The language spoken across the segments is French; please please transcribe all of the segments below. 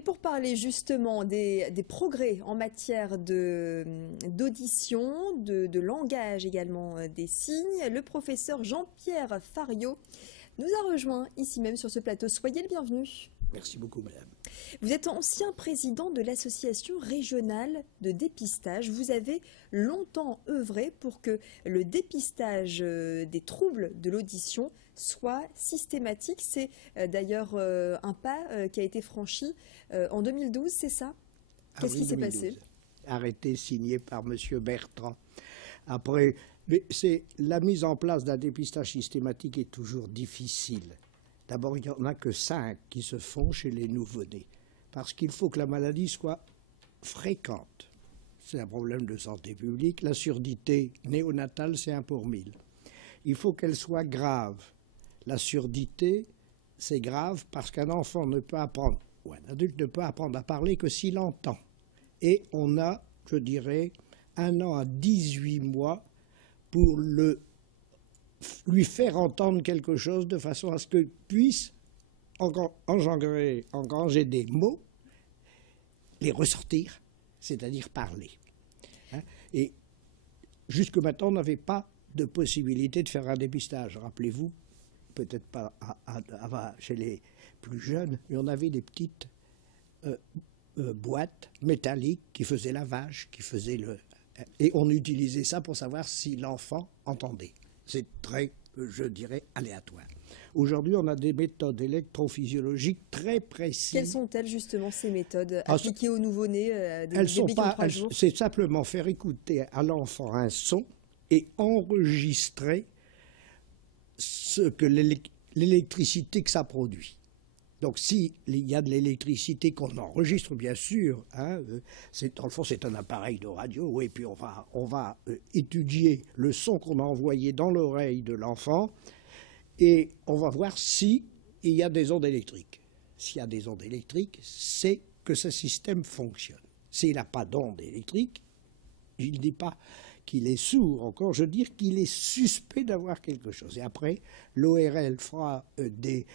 Et pour parler justement des progrès en matière d'audition, de langage également des signes, le professeur Jean-Pierre Fariot nous a rejoint ici même sur ce plateau. Soyez le bienvenu. Merci beaucoup, madame. Vous êtes ancien président de l'association régionale de dépistage. Vous avez longtemps œuvré pour que le dépistage des troubles de l'audition soit systématique. C'est d'ailleurs un pas qui a été franchi en 2012, c'est ça? Qu'est-ce qui s'est passé? Arrêté signé par M. Bertrand. Après, mais la mise en place d'un dépistage systématique est toujours difficile. D'abord, il n'y en a que 5 qui se font chez les nouveau-nés, parce qu'il faut que la maladie soit fréquente. C'est un problème de santé publique. La surdité néonatale, c'est 1 pour 1000. Il faut qu'elle soit grave. La surdité, c'est grave parce qu'un enfant ne peut apprendre, ou un adulte ne peut apprendre à parler que s'il entend. Et on a, je dirais, 1 an à 18 mois pour lui faire entendre quelque chose de façon à ce qu'il puisse engranger des mots, les ressortir, c'est-à-dire parler. Et jusque maintenant, on n'avait pas de possibilité de faire un dépistage. Rappelez-vous, peut-être pas chez les plus jeunes, mais on avait des petites boîtes métalliques qui faisaient lavage, et on utilisait ça pour savoir si l'enfant entendait. C'est très, je dirais, aléatoire. Aujourd'hui, on a des méthodes électrophysiologiques très précises. Quelles sont-elles, justement, ces méthodes appliquées aux nouveau-nés C'est simplement faire écouter à l'enfant un son et enregistrer l'électricité que ça produit. Donc, s'il y a de l'électricité qu'on enregistre, bien sûr, dans le fond, c'est un appareil de radio, et puis on va étudier le son qu'on a envoyé dans l'oreille de l'enfant, et on va voir s'il y a des ondes électriques. S'il y a des ondes électriques, c'est que ce système fonctionne. S'il n'a pas d'ondes électriques, je ne dis pas qu'il est sourd, encore, je veux dire qu'il est suspect d'avoir quelque chose. Et après, l'ORL fera des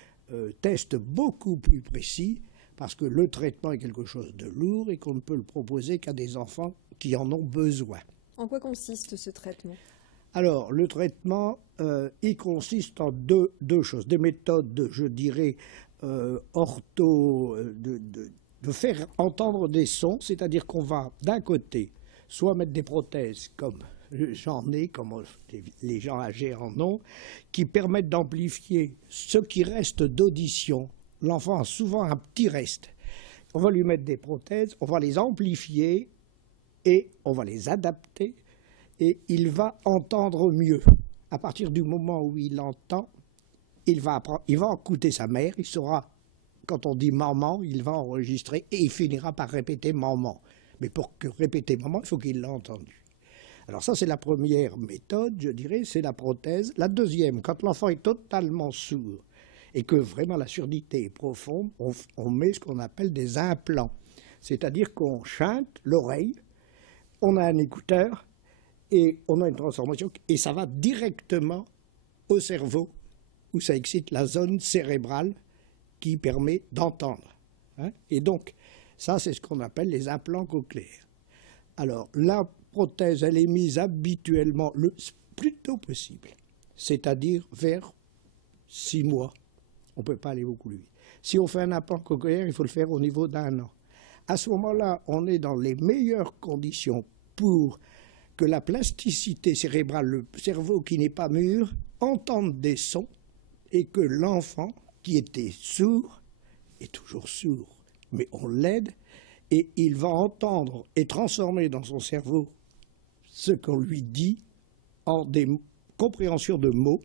tests beaucoup plus précis, parce que le traitement est quelque chose de lourd et qu'on ne peut le proposer qu'à des enfants qui en ont besoin. En quoi consiste ce traitement? Alors, le traitement, il consiste en deux choses. Des méthodes, je dirais, de faire entendre des sons, c'est-à-dire qu'on va, d'un côté, soit mettre des prothèses comme j'en ai, comme les gens âgés en ont, qui permettent d'amplifier ce qui reste d'audition. L'enfant a souvent un petit reste. On va lui mettre des prothèses, on va les amplifier et on va les adapter et il va entendre mieux. À partir du moment où il entend, il va écouter sa mère, il saura, quand on dit maman, il va enregistrer et il finira par répéter maman. Mais pour répéter maman, il faut qu'il l'ait entendu. Alors ça, c'est la première méthode, je dirais, c'est la prothèse. La deuxième, quand l'enfant est totalement sourd et que vraiment la surdité est profonde, on met ce qu'on appelle des implants. C'est-à-dire qu'on chante l'oreille, on a un écouteur et on a une transformation et ça va directement au cerveau où ça excite la zone cérébrale qui permet d'entendre. Et donc, ça, c'est ce qu'on appelle les implants cochléaires. Alors, la prothèse, elle est mise habituellement le plus tôt possible, c'est-à-dire vers 6 mois. On ne peut pas aller beaucoup plus vite. Si on fait un implant cochléaire, il faut le faire au niveau d'1 an. À ce moment-là, on est dans les meilleures conditions pour que la plasticité cérébrale, le cerveau qui n'est pas mûr, entende des sons et que l'enfant, qui était sourd, est toujours sourd. Mais on l'aide et il va entendre et transformer dans son cerveau ce qu'on lui dit en des compréhensions de mots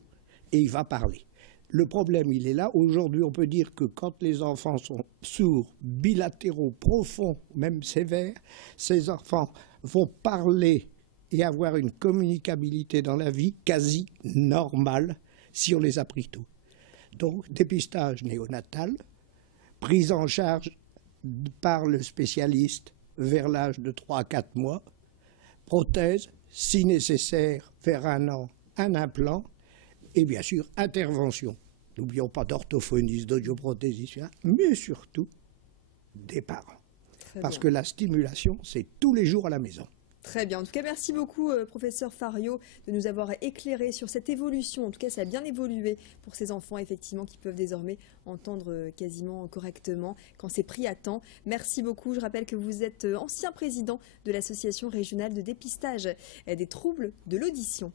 et il va parler. Le problème, il est là. Aujourd'hui, on peut dire que quand les enfants sont sourds, bilatéraux, profonds, même sévères, ces enfants vont parler et avoir une communicabilité dans la vie quasi normale si on les a pris tôt. Donc, dépistage néonatal, prise en charge par le spécialiste vers l'âge de 3 à 4 mois, prothèse, si nécessaire, vers 1 an, un implant, et bien sûr, intervention. N'oublions pas d'orthophoniste, d'audioprothésiste, mais surtout des parents. Très Parce bien. que la stimulation, c'est tous les jours à la maison. Très bien. En tout cas, merci beaucoup, professeur Fario, de nous avoir éclairé sur cette évolution. En tout cas, ça a bien évolué pour ces enfants, effectivement, qui peuvent désormais entendre quasiment correctement quand c'est pris à temps. Merci beaucoup. Je rappelle que vous êtes ancien président de l'association régionale de dépistage des troubles de l'audition.